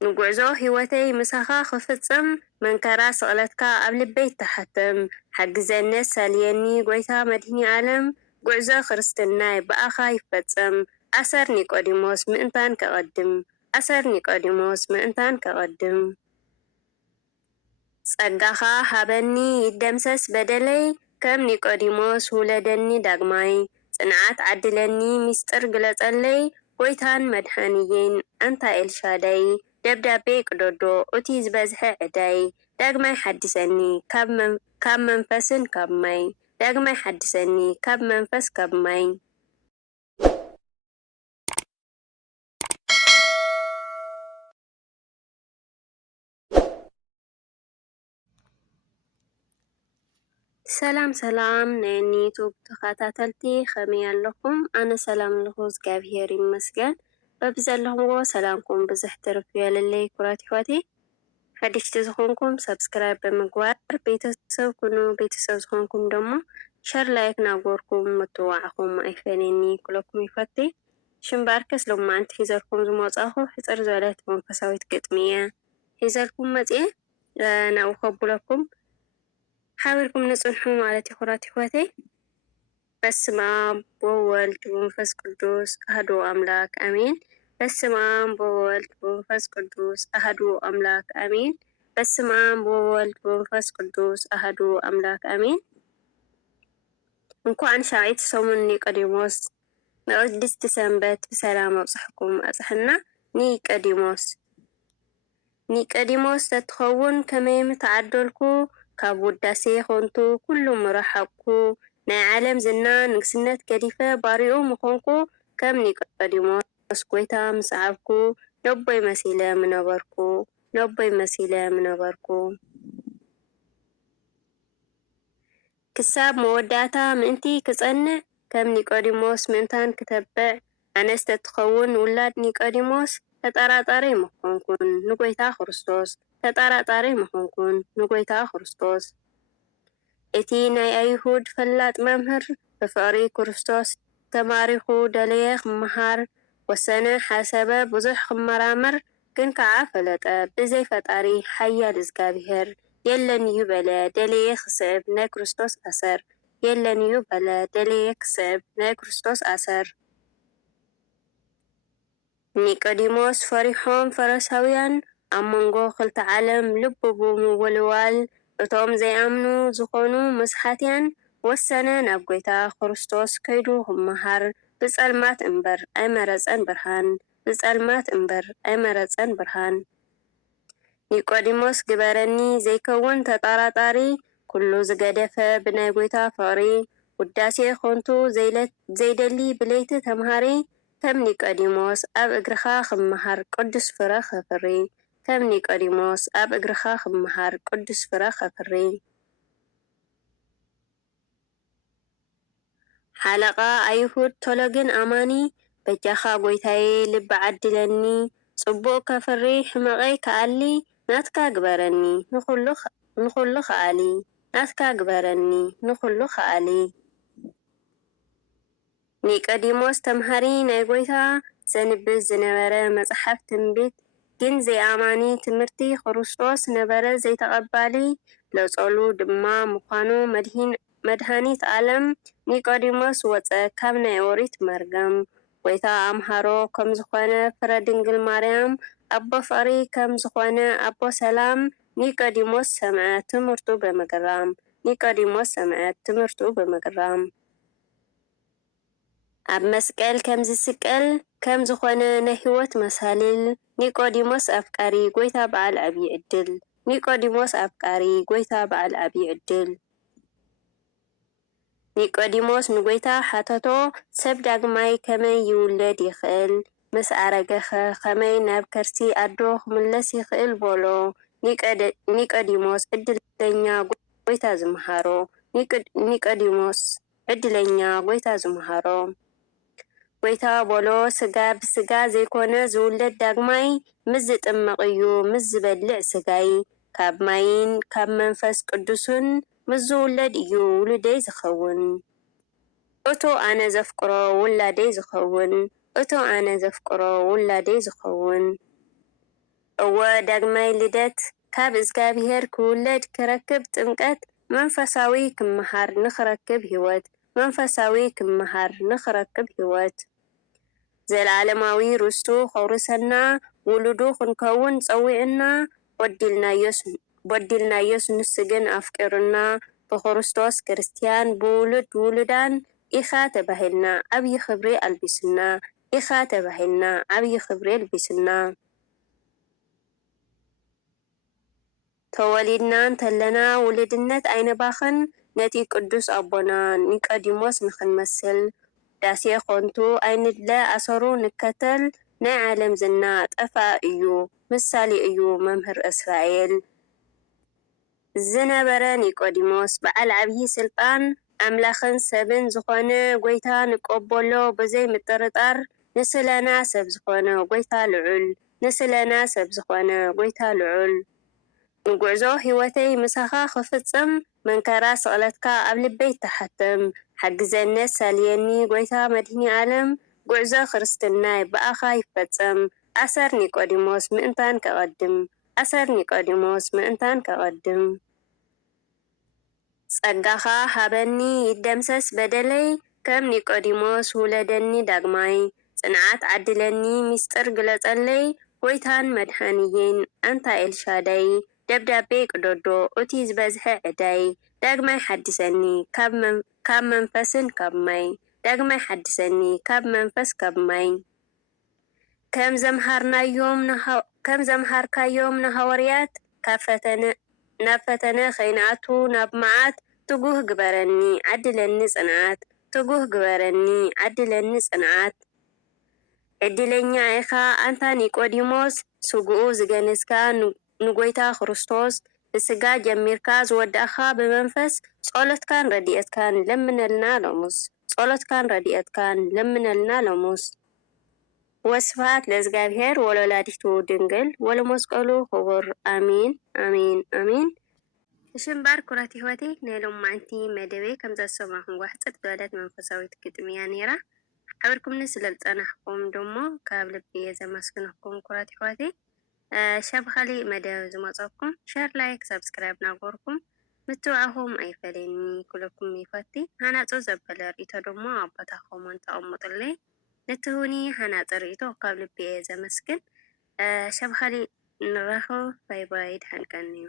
ንጉዕዞ ህይወተይ ምሳኻ ክፍጽም መንከራ ስቕለትካ ኣብ ልበይ ተሓትም ሓግዘኒ ሳልየኒ ጎይታ መድህኒ ዓለም ጉዕዞ ክርስትናይ በኣኻ ይፈጸም ኣሰር ኒቆዲሞስ ምእንታን ከቐድም ኣሰር ኒቆዲሞስ ምእንታን ከቐድም ጸጋኻ ሃበኒ ይደምሰስ በደለይ ከም ኒቆዲሞስ ውለደኒ ዳግማይ ጽንዓት ዓድለኒ ምስጢር ግለጸለይ ጎይታን መድኃኒዬን ኣንታ ኤልሻዳይ ደብዳቤ ቅዶዶ እቲ ዝበዝሐ ዕዳይ ዳግማይ ሓድሰኒ ካብ መንፈስን ካብ ማይ ዳግማይ ሓድሰኒ ካብ መንፈስ ካብ ማይ ሰላም ሰላም ናይ ዩቱብ ተኸታተልቲ ከመይ ኣለኹም? ኣነ ሰላም ኣለኹ እግዚአብሔር ይመስገን። በብዘለኹምዎ ሰላምኩም ብዙሕ ትርፍ ይበለለይ ኩራት ሕይወቴ። ሓድሽቲ ዝኾንኩም ሰብስክራይብ ብምግባር ቤተሰብ ኩኑ ቤተሰብ ዝኾንኩም ደሞ ሸር ላይክ ናገርኩም ምትዋዕኹም ኣይፈነኒ ኩለኩም ይፈቴ። ሽምባርከስ ሎማዓንቲ ሒዘልኩም ዝመጻኹ ሕፅር ዝበለት መንፈሳዊት ግጥሚ እየ ሒዘልኩም መጽአ ናብኡ ከብለኩም ሓቢርኩም ንጽንሑ ማለት ኩራት ሕይወተይ። በስመ አብ ወወልድ ወመንፈስ ቅዱስ አሐዱ አምላክ አሜን። በስመ አብ ወወልድ ወመንፈስ ቅዱስ አሐዱ አምላክ አሜን። በስመ አብ ወወልድ ወመንፈስ ቅዱስ አሐዱ አምላክ አሜን። እንኳን ሻዒት ሰሙን ኒቆዲሞስ ንቅድስቲ ሰንበት ብሰላም አብጽሕኩም አጽሕና ኒቆዲሞስ ተትኸውን ከመይ ተዓደልኩ ካብ ውዳሴ ኾንቱ ኩሉ ምረሓኩ ናይ ዓለም ዝና ንግስነት ገዲፈ ባሪኡ ምኾንኩ ከም ኒቆዲሞስ ጎይታ ምስዓብኩ ነቦይ መሲለ ምነበርኩ ክሳብ መወዳእታ ምእንቲ ክጸንዕ ከም ኒቆዲሞስ ምእንታን ክተብዕ ኣነስተ ትኸውን ውላድ ኒቆዲሞስ ተጠራጣሪ ምኾንኩን ንጎይታ ክርስቶስ ተጠራጣሪ ምኾንኩን ንጎይታ ክርስቶስ እቲ ናይ ኣይሁድ ፈላጥ መምህር ብፍቕሪ ክርስቶስ ተማሪኹ ደለየ ክመሃር ወሰነ ሓሰበ ብዙሕ ክመራመር ግን ከዓ ፈለጠ ብዘይ ፈጣሪ ሓያል እግዚአብሔር የለን እዩ በለ ደለየ ክስዕብ ናይ ክርስቶስ ኣሰር የለን እዩ በለ ደለየ ክስዕብ ናይ ክርስቶስ ኣሰር ኒቆዲሞስ ፈሪሖም ፈሪሳውያን ኣብ መንጎ ክልተ ዓለም ልብቡ ምውልዋል እቶም ዘይኣምኑ ዝኾኑ መስሓትያን ወሰነ ናብ ጎይታ ክርስቶስ ከይዱ ክመሃር ብጸልማት እምበር ኣይመረጸን ብርሃን ኒቆዲሞስ ግበረኒ ዘይከውን ተጠራጣሪ ኩሉ ዝገደፈ ብናይ ጎይታ ፍቕሪ ውዳሴ ኾንቱ ዘይደሊ ብለይቲ ተምሃሪ ከም ኒቆዲሞስ ኣብ እግርኻ ክመሃር ቅዱስ ፍረ ኸፍሪ ከም ኒቆዲሞስ ኣብ እግርኻ ክመሃር ቅዱስ ፍረ ኸፍሪ ሓለቓ ኣይሁድ ቶሎ ግን ኣማኒ በጃኻ ጎይታዬ ልቢ ዓድለኒ ጽቡቕ ከፍሪ ሕመቐይ ከኣሊ ናትካ ግበረኒ ንኹሉ ኸኣሊ ናትካ ግበረኒ ንኹሉ ኸኣሊ ኒቆዲሞስ ተምሃሪ ናይ ጎይታ ዘንብብ ዝነበረ መጽሓፍ ትንቢት ግን ዘይኣማኒ ትምህርቲ ክርስቶስ ነበረ ዘይተቐባሊ ለጸሉ ድማ ምዃኑ መድኃኒት ዓለም ኒቆዲሞስ ወፀ ካብ ናይ ኦሪት መርገም ጎይታ ኣምሃሮ ከም ዝኾነ ፍረ ድንግል ማርያም ኣቦ ፍቕሪ ከም ዝኾነ ኣቦ ሰላም ኒቆዲሞስ ሰምዐ ትምህርቱ በመገራም ኣብ መስቀል ከም ዝስቀል ከም ዝኾነ ናይ ሕይወት መሳልል ኒቆዲሞስ ኣፍቃሪ ጎይታ በዓል ዓብይ ዕድል ኒቆዲሞስ ንጎይታ ሓተቶ ሰብ ዳግማይ ከመይ ይውለድ ይኽእል ምስ ኣረገኸ ከመይ ናብ ከርሲ ኣዶ ክምለስ ይኽእል በሎ ኒቆዲሞስ ዕድለኛ ጎይታ ዝምሃሮ ጎይታ በሎ ስጋ ብስጋ ዘይኮነ ዝውለድ ዳግማይ ምስ ዝጥመቕ እዩ ምስ ዝበልዕ ስጋይ ካብ ማይን ካብ መንፈስ ቅዱስን ምስ ዝውለድ እዩ ውሉደይ ዝኸውን እቶ ኣነ ዘፍቅሮ ውላደይ ዝኸውን ዳግማይ ልደት ካብ እግዚኣብሔር ክውለድ ክረክብ ጥምቀት መንፈሳዊ ክመሃር ንኽረክብ ህይወት መንፈሳዊ ክመሃር ንኽረክብ ህይወት ዘለዓለማዊ ርስቱ ከውርሰና ውሉዱ ክንከውን ፀዊዕና በዲልናዮስ ንሱ ግን ኣፍቂሩና ብክርስቶስ ክርስቲያን ብውሉድ ውሉዳን ኢኻ ተባሂልና ዓብይ ክብሪ ኣልቢስና ኢኻ ተባሂልና ዓብይ ክብሪ ኣልቢስና ተወሊድና እንተለና ውልድነት ኣይነባኽን ነቲ ቅዱስ ኣቦና ኒቆዲሞስ ንኽንመስል ዳሴ ኾንቱ ኣይንድለ ኣሰሩ ንከተል ናይ ዓለም ዝና ጠፋ እዩ ምሳሌ እዩ መምህር እስራኤል ዝነበረ ኒቆዲሞስ በዓል ዓብይ ስልጣን ኣምላኽን ሰብን ዝኾነ ጎይታ ንቀበሎ ብዘይ ምጥርጣር ንስለና ሰብ ዝኾነ ጎይታ ልዑል ንስለና ሰብ ዝኾነ ጎይታ ልዑል ንጉዕዞ ህይወተይ ምሳኻ ክፍፅም መንከራ ስቕለትካ ኣብ ልበይ ተሓትም ሓግዘነት ሳልየኒ ጎይታ መድህኒ ዓለም ጉዕዞ ክርስትናይ በኣኻ ይፈፀም ኣሰር ኒቆዲሞስ ምእንታን ከቐድም ኣሰር ኒቆዲሞስ ምእንታን ከቐድም ጸጋኻ ሃበኒ ይደምሰስ በደለይ ከም ኒቆዲሞስ ውለደኒ ዳግማይ ጽንዓት ዓድለኒ ሚስጥር ግለጸለይ ጎይታን መድሃኒየን ኣንታ ኤልሻዳይ ደብዳቤ ቅዶዶ እቲ ዝበዝሐ ዕዳይ ዳግማይ ሓድሰኒ ካብ መንፈስን ካብ ማይ ዳግማይ ሓድሰኒ ካብ መንፈስ ካብ ማይ ከም ዘምሃርካዮም ንሃዋርያት ናብ ፈተነ ከይንኣቱ ናብ መዓት ትጉህ ግበረኒ ዓድለኒ ጽንዓት ትጉህ ግበረኒ ዓድለኒ ጽንዓት ዕድለኛ ኢኻ ኣንታ ኒቆዲሞስ ስጉኡ ዝገነዝካ ንጎይታ ክርስቶስ ብስጋ ጀሚርካ ዝወዳእኻ ብመንፈስ ጸሎትካን ረድኤትካን ለምነልና ሎሙስ ጸሎትካን ረድኤትካን ለምነልና ሎሙስ ወስብሐት ለእግዚአብሔር ወለወላዲቱ ድንግል ወለመስቀሉ ክቡር አሚን አሚን አሚን። እሽምባር ኩራት ህይወቴ ናይ ሎማዓንቲ መደበ ከም ዘሰማኹም ዋሕፀት ዝበለት መንፈሳዊት ግጥምያ ነይራ ሓበርኩምኒ ስለዝፀናሕኩም ደሞ ካብ ልቢ ዘመስግነኩም ኩራት ህይወቴ ሸብኸሊ መደብ ዝመፀኩም ሸር ላይክ ሰብስክራይብ ናገርኩም ምትብዓኹም ኣይፈለኒ ኩለኩም ይፈቲ ሃናፁ ዘበለ ርእቶ ደሞ ኣቦታ ኮመንት ተቐምጡለይ ነትሁኒ ሃናፀ ርእቶ ካብ ልቢ ዘመስግን ሸብኸሊ ንራኸብ ባይ ባይ ድሓንቀኒ እዩ